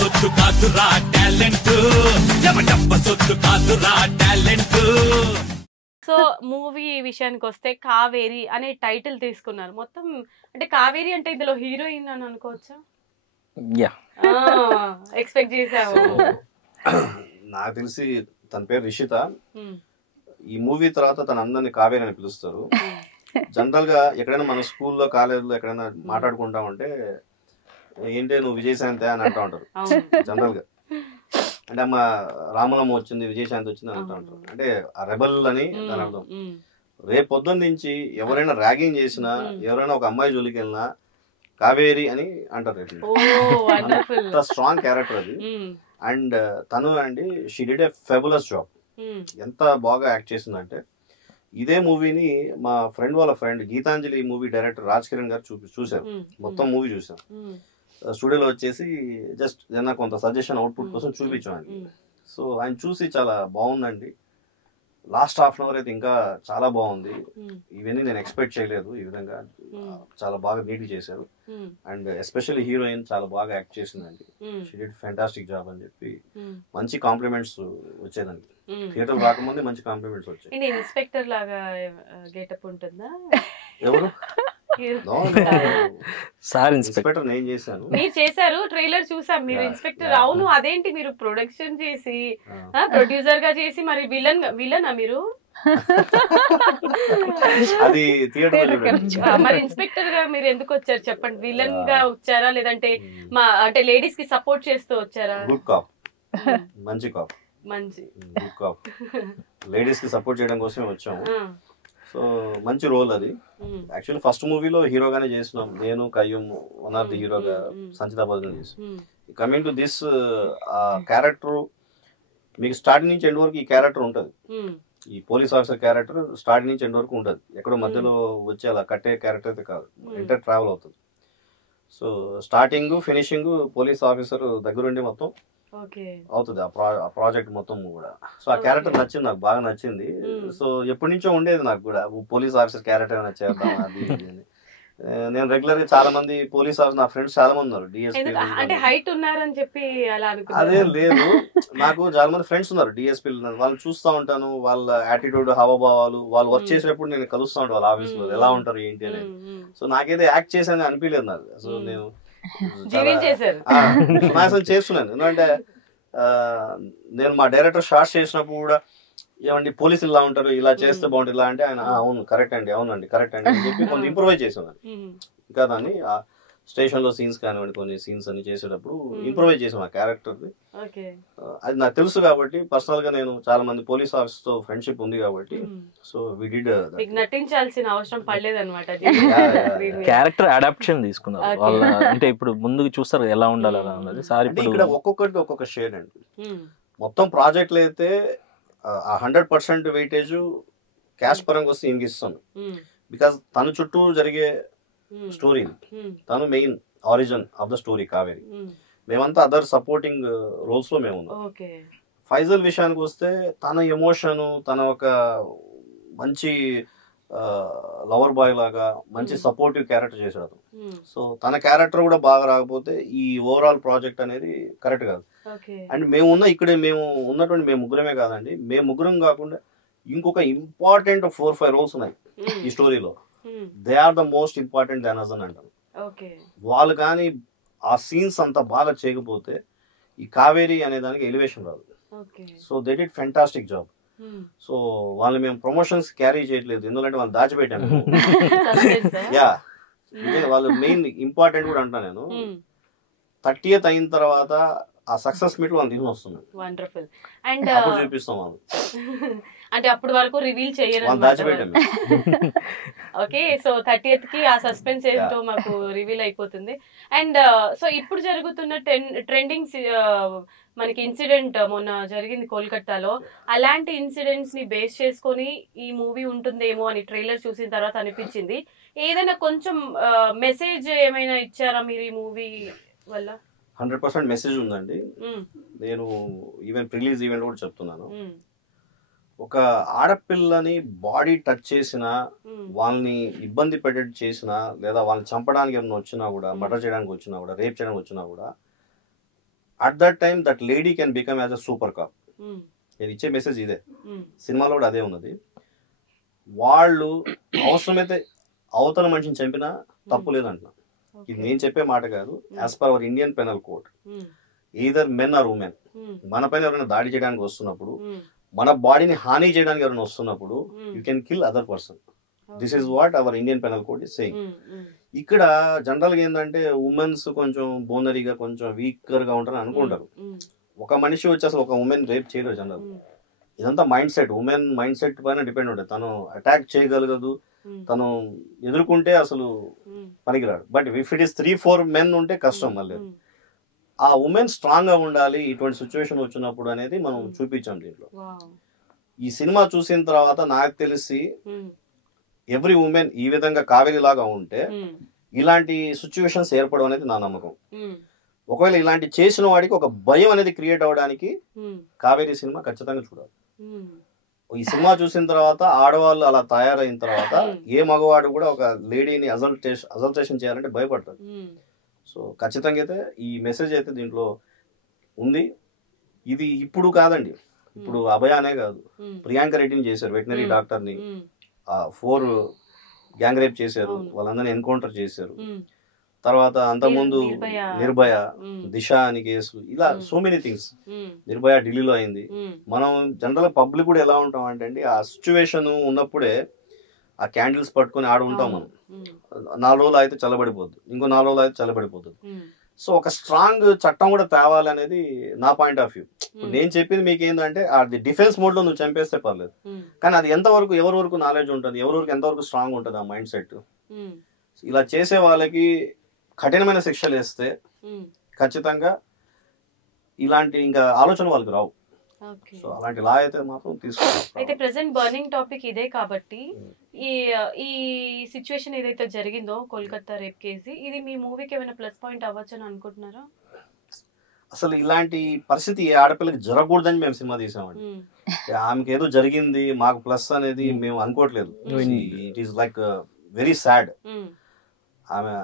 సొత్తు కాదురా టాలెంట్, డబ్బ సొత్తు కాదురా టాలెంట్. సో మూవీ విషయానికి వస్తే కావేరి అనే టైటిల్ తీసుకున్నారు. మొత్తం అంటే కావేరి అంటే ఇందులో హీరోయిన్ అని అనుకోవచ్చా? ఎక్స్పెక్ట్ చేసావు? నాకు తెలిసి తన పేరు రిషిత. ఈ మూవీ తర్వాత తన అందరిని కావేరి అని పిలుస్తారు. జనరల్ గా ఎక్కడైనా మన స్కూల్లో కాలేజీలో ఎక్కడైనా మాట్లాడుకుంటా ఉంటే ఏంటి నువ్వు విజయశాంతి అని అంటూ ఉంటారు జనరల్ గా. అంటే అమ్మ రామలమ్మ వచ్చింది, విజయశాంతి వచ్చింది అని అంటూ ఉంటారు. అంటే ఆ రెబల్ అని దాని అర్థం. రేపు పొద్దున్న నుంచి ఎవరైనా ర్యాగింగ్ చేసినా, ఎవరైనా ఒక అమ్మాయి జోలికి వెళ్ళినా కావేరి అని అంటారు. స్ట్రాంగ్ క్యారెక్టర్ అది. అండ్ తను అండి she did a fabulous job. ఎంత బాగా యాక్ట్ చేసిందంటే ఇదే మూవీని మా ఫ్రెండ్ వాళ్ళ friend Geethanjali movie director Raj Kiran గారు చూశారు. మొత్తం మూవీ చూసాం. స్టూడియోలో వచ్చేసి జస్ట్ ఏదైనా కొంత సజెషన్ అవుట్పుట్ కోసం చూపించాం ఆయనకి. సో ఆయన చూసి చాలా బాగుందండి, లాస్ట్ హాఫ్ అన్ అవర్ అయితే ఇంకా చాలా బాగుంది, ఇవన్నీ నేను ఎక్స్పెక్ట్ చేయలేదు, ఈ విధంగా చాలా బాగా నీట్ చేశారు. అండ్ ఎస్పెషల్లీ హీరోయిన్ చాలా బాగా యాక్ట్ చేసిందండి. షీ డిడ్ ఫ్యాంటాస్టిక్ జాబ్ అని చెప్పి మంచి కాంప్లిమెంట్స్ వచ్చేదండి. థియేటర్ రాకముందే మంచి కాంప్లిమెంట్స్ వచ్చాయి. ఇన్స్పెక్టర్ లాగా గెటప్ ఉంటుందా? ఎవరు సార్? ఇన్స్పెక్టర్ నేను చేశాను. మీరు చేశారు, ట్రైలర్ చూసాం. మీరు ఇన్స్పెక్టర్. అవును, అదేంటి మీరు ప్రొడక్షన్ చేసి ప్రొడ్యూసర్ గా చేసి మరి విలనా మీరు? అది థియేటర్. మరి ఇన్స్పెక్టర్ గా మీరు ఎందుకు వచ్చారు చెప్పండి? విలన్ గా వచ్చారా లేదంటే అంటే లేడీస్ కి సపోర్ట్ చేస్తూ వచ్చారా? గుడ్ కాప్, మంచి కాప్, మంచి గుడ్ కాప్. లేడీస్ కి సపోర్ట్ చేయడం కోసమే వచ్చాము. సో మంచి రోల్ అది. యాక్చువల్లీ ఫస్ట్ మూవీలో హీరోగానే చేసినాం, నేను కయ్యూమ్ వన్ ఆఫ్ ది హీరోగా సంచితాబాద్ చేసాం. కమింగ్ టు దిస్ క్యారెక్టర్ మీకు స్టార్టింగ్ నుంచి ఎండ్ వరకు ఈ క్యారెక్టర్ ఉంటుంది. ఈ పోలీస్ ఆఫీసర్ క్యారెక్టర్ స్టార్టింగ్ నుంచి ఎండ్ వరకు ఉంటుంది. ఎక్కడో మధ్యలో వచ్చి అలా కట్టే క్యారెక్టర్ అయితే కాదు, ఎంటర్ ట్రావెల్ అవుతుంది. So starting finishing police officer దగ్గరుండి మొత్తం అవుతుంది ఆ ప్రాజెక్ట్ మొత్తం కూడా. సో ఆ క్యారెక్టర్ నచ్చింది, నాకు బాగా నచ్చింది. సో ఎప్పటి నుంచో ఉండేది నాకు కూడా పోలీస్ ఆఫీసర్ క్యారెక్టర్ నచ్చేద్దాం అది. నేను రెగ్యులర్ గా చాలా మంది పోలీస్ ఆఫీసర్ నా ఫ్రెండ్స్ చాలా మంది ఉన్నారు డిఎస్పీ. అంటే హైట్ ఉన్నారని చెప్పి అలా అనుకున్నా? అదే లేదు, నాకు చాలా మంది ఫ్రెండ్స్ ఉన్నారు డిఎస్పీ. వాళ్ళని చూస్తూ ఉంటాను, వాళ్ళ యాటిట్యూడ్ హావభావాలు, వాళ్ళు వర్క్ చేసేటప్పుడు నేను కలుస్తూ ఉంటాను వాళ్ళ ఆఫీస్ లో ఎలా ఉంటారు ఏంటి అనేది. సో నాకైతే యాక్ట్ చేసాను అనిపించలేదు నాకు. సో నేను సునాయాసం చేస్తున్నాను. ఎందుకంటే నేను మా డైరెక్టర్ షార్ట్స్ చేసినప్పుడు కూడా ఏమండి పోలీసులు ఇలా ఉంటారు, ఇలా చేస్తే బాగుంటుంది, ఇలా అంటే ఆయన అవును కరెక్ట్ అండి, అవునండి కరెక్ట్ అండి అని చెప్పి కొంత ఇంప్రూవైజ్ చేసాను. ఇంకా దాన్ని ఆ స్టేషన్ లో సీన్స్ కానివ్వండి, కొన్ని సీన్స్ అన్ని చేసేటప్పుడు ఇంప్రూవైజ్ చేసాం ఆ క్యారెక్టర్ ని. అది నాకు తెలుసు కాబట్టి, పర్సనల్ గా నేను చాలా మంది పోలీస్ ఆఫీసర్ తో ఫ్రెండ్షిప్ ఉంది కాబట్టి, సో వి డిడ్ నటించాల్సిన అవసరం పడలేదన్నమాట. క్యారెక్టర్ అడాప్షన్ తీసుకున్నారు వాళ్ళ. అంటే ఇప్పుడు ముందుకు చూస్తారు ఎలా ఉండాలి అలా ఉన్నది సార్. ఇప్పుడు ఇక్కడ ఒక్కొక్కటి ఒక్కొక్క షేడ్ అండి. మొత్తం ప్రాజెక్టులు అయితే 100% వెయిటేజ్ క్యాష్ పరంగా వస్తే ఈయనకి ఇస్తాను. బికాస్ తన చుట్టూ జరిగే స్టోరీ, తను main origin of the story Kaveri. మేమంతా అదర్ సపోర్టింగ్ రోల్స్ లో మేము ఉన్నాం. ఫైజల్ విషయానికి వస్తే తన ఎమోషన్, తన ఒక మంచి లవర్ బాయ్ లాగా మంచి సపోర్టివ్ క్యారెక్టర్ చేశాడు. సో తన క్యారెక్టర్ కూడా బాగా రాకపోతే ఈ ఓవరాల్ ప్రాజెక్ట్ అనేది కరెక్ట్ కాదు. అండ్ మేము ఉన్నటువంటి మేము ముగ్గురమే కాదండి, మేము ముగ్గురం కాకుండా ఇంకొక ఇంపార్టెంట్ 4-5 రోల్స్ ఉన్నాయి ఈ స్టోరీలో. They are the most important than us అని అంటారు. వాళ్ళు కానీ ఆ సీన్స్ అంతా బాగా చేయకపోతే ఈ కావేరి అనే దానికి ఎలివేషన్ రాదు. So they did fantastic job. So వాళ్ళు మేము ప్రమోషన్స్ క్యారీ చేయట్లేదు, ఎందుకంటే వాళ్ళు దాచిపెట్టాము. యా, వాళ్ళు మెయిన్ ఇంపార్టెంట్ కూడా అంటా నేను. 30th అయిన తర్వాత ఆ సక్సెస్ మీట్ వాళ్ళు తీసుకుని వస్తున్నాం. వండర్ఫుల్. అండ్ చూపిస్తాం వాళ్ళు. అంటే అప్పటి వరకు రివీల్ చేయరు. ఓకే, సో 30th కి ఆ సస్పెన్స్ ఏంటో మాకు రివీల్ అయిపోతుంది. అండ్ సో ఇప్పుడు జరుగుతున్న ట్రెండింగ్ మనకి ఇన్సిడెంట్ మొన్న జరిగింది కోల్కతాలో, అలాంటి ఇన్సిడెంట్స్ ని బేస్ చేసుకొని ఈ మూవీ ఉంటుందేమో అని ట్రైలర్ చూసిన తర్వాత అనిపించింది. ఏదైనా కొంచెం మెసేజ్ ఏమైనా ఇచ్చారా మీరు ఈ మూవీ వల్ల? 100% మెసేజ్ ఉందండి. నేను ఈవెన్ రిలీజ్ ఈవెంట్ కూడా చెప్తున్నాను. ఒక ఆడపిల్లని బాడీ టచ్ చేసినా, వాళ్ళని ఇబ్బంది పెట్టేట్టు చేసినా, లేదా వాళ్ళని చంపడానికి ఏమైనా వచ్చినా కూడా, మర్డర్ చేయడానికి వచ్చినా కూడా, రేప్ చేయడానికి వచ్చినా కూడా at that time that lady can become as a super cop. నేను ఇచ్చే మెసేజ్ ఇదే, సినిమాలో కూడా అదే ఉన్నది. వాళ్ళు అవసరమైతే అవతల మనిషిని చంపినా తప్పు లేదంటున్నా. ఇది నేను చెప్పే మాట కాదు, as per our Indian penal code. Either men or women, మన పైన ఎవరైనా దాడి చేయడానికి వస్తున్నప్పుడు, మన బాడీని హాని చేయడానికి ఎవరైనా వస్తున్నప్పుడు, you can kill other person. This is what hour Indian penal code is saying. ఇక్కడ జనరల్గా ఏంటంటే ఉమెన్స్ కొంచెం బోనరీగా కొంచెం వీకర్ గా ఉంటారని అనుకుంటారు. ఒక మనిషి వచ్చి అసలు ఒక ఉమెన్ రేప్ చేయలేదు జనరల్. ఇదంతా mind set, women mind set పైన డిపెండ్ ఉంటుంది. తను అటాక్ చేయగలగదు, తను ఎదుర్కొంటే అసలు పనికిరాడు. But if it is 3-4 men ఉంటే కష్టం. మళ్ళీ ఆ ఉమెన్ స్ట్రాంగ్ గా ఉండాలి ఇటువంటి సిచ్యువేషన్ వచ్చినప్పుడు అనేది మనం చూపించాం దీంట్లో. ఈ సినిమా చూసిన తర్వాత నాకు తెలిసి ఎవ్రీ ఉమెన్ ఈ విధంగా కావేరి లాగా ఉంటే ఇలాంటి సిచ్యువేషన్స్ ఏర్పడడం అనేది నా నమ్మకం. ఒకవేళ ఇలాంటి చేసిన వాడికి ఒక భయం అనేది క్రియేట్ అవ్వడానికి కావేరి సినిమా ఖచ్చితంగా చూడాలి. ఈ సినిమా చూసిన తర్వాత ఆడవాళ్ళు అలా తయారైన తర్వాత ఏ మగవాడు కూడా ఒక లేడీని అజల్టేషన్ చేయాలంటే భయపడతాడు. సో ఖచ్చితంగా అయితే ఈ మెసేజ్ అయితే దీంట్లో ఉంది. ఇది ఇప్పుడు కాదండి, ఇప్పుడు అభయ అనే కాదు, ప్రియాంక రెడ్డిని చేశారు, వెటనరీ డాక్టర్ని 4 గ్యాంగ్ రేప్ చేశారు, వాళ్ళందరినీ ఎన్కౌంటర్ చేశారు. తర్వాత అంతకుముందు నిర్భయ, దిశ అని కేసు, ఇలా సో మెనీ థింగ్స్. నిర్భయ ఢిల్లీలో అయింది. మనం జనరల్ పబ్లిక్ కూడా ఎలా ఉంటాం అంటే అండి, ఆ సిచ్యువేషన్ ఉన్నప్పుడే ఆ క్యాండిల్స్ పట్టుకుని ఆడ ఉంటాం మనం. 4 రోజులు అయితే చల్లబడిపోద్ది, ఇంకో 4 రోజులు అయితే చల్లబడిపోతుంది. సో ఒక స్ట్రాంగ్ చట్టం కూడా తేవాలనేది నా పాయింట్ ఆఫ్ వ్యూ. నేను చెప్పింది మీకు ఏంటంటే అది డిఫెన్స్ మోడ్ లో నువ్వు చంపేస్తే పర్లేదు, కానీ అది ఎంతవరకు ఎవరి వరకు నాలెడ్జ్ ఉంటుంది, ఎవరి వరకు ఎంతవరకు స్ట్రాంగ్ ఉంటుంది ఆ మైండ్ సెట్. ఇలా చేసే వాళ్ళకి కఠినమైన శిక్షలు వేస్తే ఖచ్చితంగా ఇలాంటి ఇంకా ఆలోచన వాళ్ళకి రావు. సో అలాంటి లా అయితే మాత్రం తీసుకోవాలి. అయితే ప్రెసెంట్ బర్నింగ్ టాపిక్ ఇదే కాబట్టి ఈ సిచ్యువేషన్ ఏదైతే జరిగిందో కోల్కతా రేప్ కేసు, ఇది మీ మూవీకి ఏమైనా ప్లస్ పాయింట్ అవ్వచ్చు అని అనుకుంటున్నారా? అసలు ఇలాంటి పరిస్థితి ఏ ఆడపిల్లకి జరగకూడదని మేము సినిమా తీసామండి. ఆమెకి ఏదో జరిగింది మాకు ప్లస్ అనేది మేము అనుకోవట్లేదు. It is like very sad. ఆమె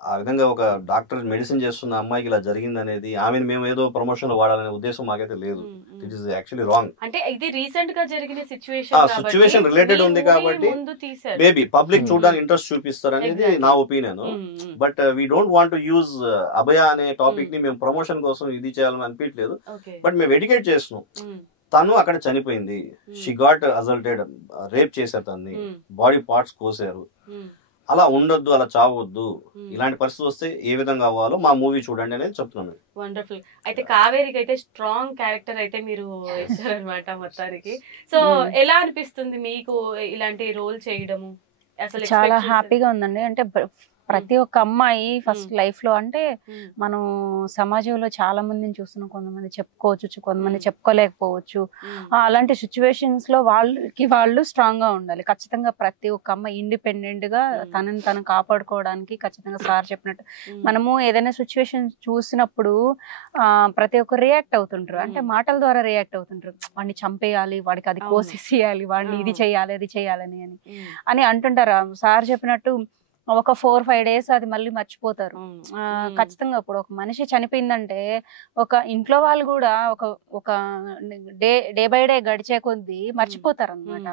ఆ విధంగా ఒక డాక్టర్ మెడిసిన్ చేస్తున్న అమ్మాయికి ఇలా జరిగింది అనేది, ఆమెను మేము ఏదో ప్రమోషన్ వాడాలనే ఉద్దేశం మాకైతే లేదు. It is actually wrong. అంటే ఇది రీసెంట్ గా జరిగిన సిచ్యువేషన్ రిలేటెడ్ ఉంది కాబట్టి మేబీ పబ్లిక్ చూడడానికి ఇంట్రెస్ట్ చూపిస్తారు అనేది నా opinion. But we don't want to use Abhaya అనే టాపిక్ ని మేము ప్రమోషన్ కోసం ఇది చేయాలని అనిపించలేదు. బట్ మేము ఎడ్యుకేట్ చేస్తున్నాం. తను అక్కడ చనిపోయింది, షీ గాట్ అసల్టెడ్, రేప్ చేశారు, తన్ని బాడీ పార్ట్స్ కోసారు. అలా ఉండొద్దు, అలా చావద్దు. ఇలాంటి పరిస్థితి వస్తే ఏ విధంగా అవ్వాలో మా మూవీ చూడండి అనేది చెప్తున్నాను. వండర్ఫుల్. అయితే కావేరికి అయితే స్ట్రాంగ్ క్యారెక్టర్ అయితే మీరు ఇచ్చారనమాట మొత్తానికి. సో ఎలా అనిపిస్తుంది మీకు ఇలాంటి రోల్ చేయడము? అసలు చాలా హ్యాపీగా ఉందండి. అంటే ప్రతి ఒక్క అమ్మాయి ఫస్ట్ లైఫ్ లో, అంటే మనం సమాజంలో చాలా మందిని చూస్తున్నాం, కొంతమంది చెప్పుకోవచ్చు, కొంతమంది చెప్పుకోలేకపోవచ్చు. అలాంటి సిచ్యువేషన్స్ లో వాళ్ళు స్ట్రాంగ్ గా ఉండాలి. ఖచ్చితంగా ప్రతి ఒక్క అమ్మాయి ఇండిపెండెంట్ గా తనని తను కాపాడుకోవడానికి ఖచ్చితంగా సార్ చెప్పినట్టు మనము ఏదైనా సిచ్యువేషన్ చూసినప్పుడు ప్రతి ఒక్కరు రియాక్ట్ అవుతుంటారు, అంటే మాటల ద్వారా రియాక్ట్ అవుతుంటారు. వాడిని చంపేయాలి, వాడికి అది కోసేసేయాలి, వాడిని ఇది చేయాలి అది చేయాలని అని అంటుంటారు. సార్ చెప్పినట్టు ఒక 4-5 days అది మళ్ళీ మర్చిపోతారు. ఖచ్చితంగా ఇప్పుడు ఒక మనిషి చనిపోయిందంటే ఒక ఇంట్లో వాళ్ళు కూడా ఒక డే బై డే గడిచే కొద్దీ మర్చిపోతారు అనమాట.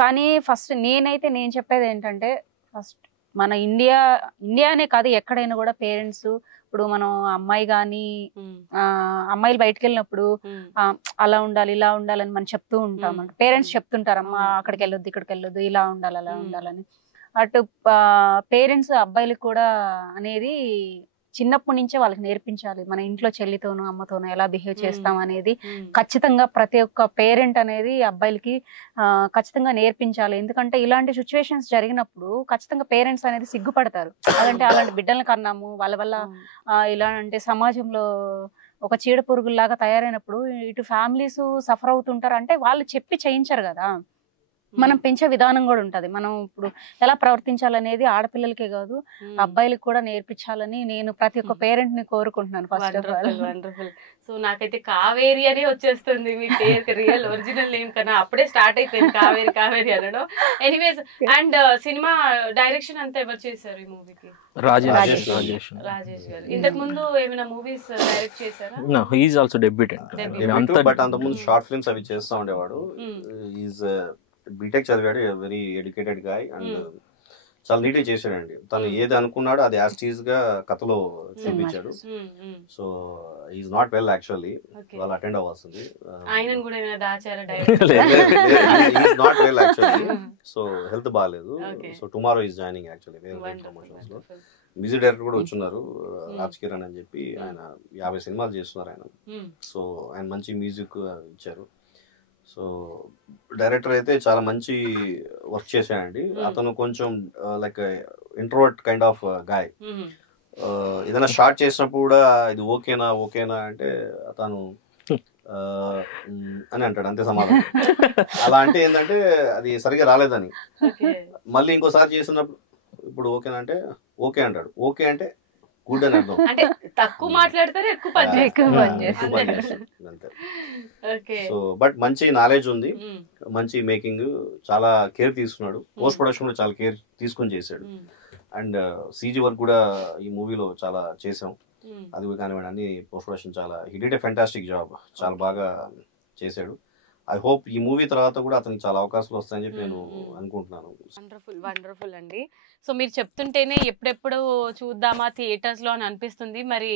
కానీ ఫస్ట్ నేను చెప్పేది ఏంటంటే, ఫస్ట్ మన ఇండియానే కాదు ఎక్కడైనా కూడా పేరెంట్స్, ఇప్పుడు మనం అమ్మాయి కానీ అమ్మాయిలు బయటకు వెళ్ళినప్పుడు అలా ఉండాలి ఇలా ఉండాలని మనం చెప్తూ ఉంటాం. పేరెంట్స్ చెప్తుంటారు, అమ్మ అక్కడికి వెళ్ళొద్దు ఇక్కడికి వెళ్ళొద్దు, ఇలా ఉండాలి అలా ఉండాలని. అటు పేరెంట్స్ అబ్బాయిలకు కూడా అనేది చిన్నప్పటి నుంచే వాళ్ళకి నేర్పించాలి. మన ఇంట్లో చెల్లితోనూ అమ్మతోనూ ఎలా బిహేవ్ చేస్తాం అనేది ఖచ్చితంగా ప్రతి ఒక్క పేరెంట్ అనేది అబ్బాయిలకి ఖచ్చితంగా నేర్పించాలి. ఎందుకంటే ఇలాంటి సిచ్యువేషన్స్ జరిగినప్పుడు ఖచ్చితంగా పేరెంట్స్ అనేది సిగ్గుపడతారు. అలాంటి బిడ్డలను కన్నాము, వాళ్ళ వల్ల ఇలా అంటే సమాజంలో ఒక చీడ పురుగుల్లాగా తయారైనప్పుడు ఇటు ఫ్యామిలీస్ సఫర్ అవుతుంటారు. అంటే వాళ్ళు చెప్పి చేయించారు కదా, మనం పెంచే విధానం కూడా ఉంటది. మనం ఇప్పుడు ఎలా ప్రవర్తించాలనేది ఆడపిల్లలకే కాదు అబ్బాయిలకు కూడా నేర్పించాలని నేను ప్రతి ఒక్క పేరెంట్ ని కోరుకుంటున్నాను. First of all wonderful. So నాకైతే కావేరి అనే వచ్చేస్తుంది మీ పేరు, రియల్ ఒరిజినల్ నేమ్ కన్నా అప్పుడే స్టార్ట్ అయిపోయింది కావేరి కావేరి అనడం. ఎనీవేస్, అండ్ సినిమా డైరెక్షన్ అంతా ఎవరు చేశారు ఈ మూవీకి? రాజేష్ గారు. ఇంతకు ముందు ఏమైనా మూవీస్ డైరెక్ట్ చేశారా? No, he is also debutante. But అంత ముందు షార్ట్ ఫిల్మ్స్ అవి చేస్తూ ఉండేవాడు. ఈజ్ బీటెక్ చదివాడు, వెరీ ఎడ్యుకేటెడ్ గాయ్ అండ్ చాలా నీట్ గా చేశాడండి. తను ఏది అనుకున్నాడో అది యాస్టీజ్ గా కథలో చూపించాడు. So is not well actually, వాళ్ళు అటెండ్ అవ్వాల్సింది. Not well actually, so health బాగాలేదు. So tomorrow is joining actually promotions లో. మ్యూజిక్ డైరెక్టర్ కూడా వచ్చున్నారు, రాజ్ కిరణ్ అని చెప్పి. ఆయన 50 సినిమాలు చేస్తున్నారు ఆయన. సో ఆయన మంచి మ్యూజిక్ ఇచ్చారు. సో డైరెక్టర్ అయితే చాలా మంచి వర్క్ చేశాడండి. అతను కొంచెం like introvert kind of guy. ఏదైనా షార్ట్ చేసినప్పుడు కూడా ఇది ఓకేనా అంటే అతను అని అంటాడు, అంతే సమాధానం. అలా అంటే ఏంటంటే అది సరిగా రాలేదని. మళ్ళీ ఇంకోసారి చేసినప్పుడు ఇప్పుడు ఓకేనా అంటే ఓకే అంటాడు. ఓకే అంటే గుడ్ అని అర్థం. అంటే తక్కువ మాట్లాడతారు, ఎక్కువ పని చేస్తారు. సో బట్ మంచి నాలెడ్జ్ ఉంది, మంచి మేకింగ్, చాలా కేర్ తీసుకున్నాడు. పోస్ట్ ప్రొడక్షన్ కూడా చాలా కేర్ తీసుకుని చేశాడు. అండ్ సీజీ వర్క్ కూడా ఈ మూవీలో చాలా చేసాం. అది కానివ్వండి, అన్ని పోస్ట్ ప్రొడక్షన్ చాలా హి డిడ్ ఎ ఫెంటాస్టిక్ జాబ్, చాలా బాగా చేశాడు. ఐ హోప్ ఈ మూవీ తర్వాత కూడా అతనికి చాలా అవకాశాలు వస్తాయని చెప్పి నేను అనుకుంటున్నాను. వండర్ఫుల్ అండి. సో మీరు చెప్తుంటేనే ఎప్పుడెప్పుడు చూద్దామా థియేటర్స్ లో అని అనిపిస్తుంది. మరి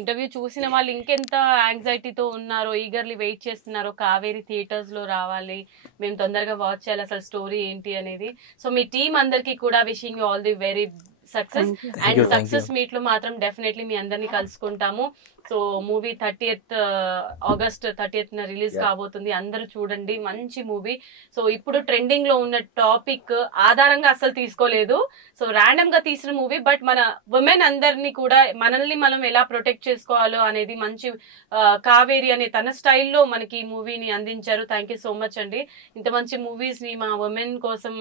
ఇంటర్వ్యూ చూసిన వాళ్ళు ఇంకెంత యాంగ్జైటీతో ఉన్నారో, ఈగర్లీ వెయిట్ చేస్తున్నారో కావేరి థియేటర్స్ లో రావాలి, మేము తొందరగా వాచ్ చేయాలి, అసలు స్టోరీ ఏంటి అనేది. సో మీ టీమ్ అందరికి కూడా wishing you all the very success. And success meet లో మాత్రం డెఫినెట్లీ మీ అందరినీ కలుసుకుంటాము. So movie 30th August 30th release కాబోతుంది. అందరూ చూడండి, మంచి మూవీ. సో ఇప్పుడు ట్రెండింగ్ లో ఉన్న టాపిక్ ఆధారంగా అసలు తీసుకోలేదు, సో ర్యాండమ్ గా తీసిన మూవీ. బట్ మన ఉమెన్ అందరినీ కూడా మనల్ని మనం ఎలా ప్రొటెక్ట్ చేసుకోవాలో అనేది మంచి కావేరి అనే తన స్టైల్లో మనకి ఈ మూవీని అందించారు. థ్యాంక్ యూ సో మచ్ అండి. ఇంత మంచి మూవీస్ ని మా ఉమెన్ కోసం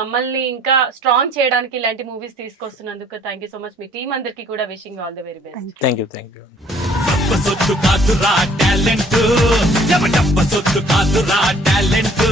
మమ్మల్ని ఇంకా స్ట్రాంగ్ చేయడానికి ఇలాంటి మూవీస్ తీసుకొస్తున్నందుకు థ్యాంక్ యూ సో మచ్. మీ టీం అందరికి కూడా wishing all the very best. Thank you. సొత్తు కాదురా టాలెంట్, డబ్బ సొత్తు కాదురా టాలెంట్.